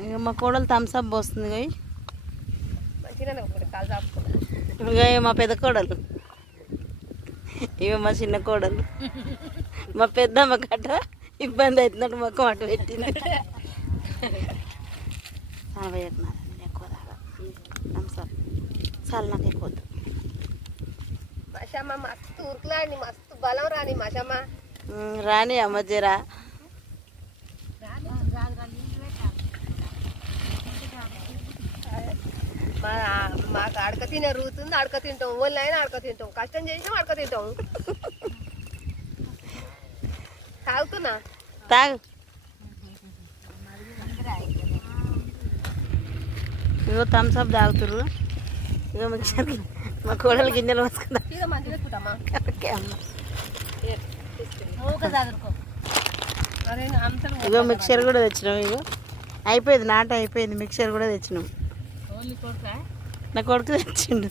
ఇక మా కోడలు థమ్స్అప్ పోస్తుంది ఇక మా పెద్ద కోడలు, ఇవి మా చిన్న కోడలు. మా పెద్దమ్మ కట్ట ఇబ్బంది అవుతున్నట్టు మొక్క అటు పెట్టింది. ఎక్కువ తాగా థమ్స్అప్ చాలా నాకు ఎక్కువ వద్దు. మషమ్మ మస్తు ఉరుకులాడి మస్తు బలం రాని మషమ్మ రాని అమ్మ జరా మాకు అడక తినే రూతుంది. అడక తింటాం, ఓళ్ళు అయినా అడక తింటాం, కష్టం చేసినాం అడక తింటాం. తాగుతున్నా తాగు. ఇగో థమ్స్అప్ తాగుతుర్రు. ఇగో మిక్సర్ మా కోడలు గింజలు పోసుకుందా. ఇగో మిక్సర్ కూడా తెచ్చినాం. ఇగో అయిపోయింది, నాట అయిపోయింది. మిక్సర్ కూడా తెచ్చినాం. నా కొడుకు తెచ్చిండు.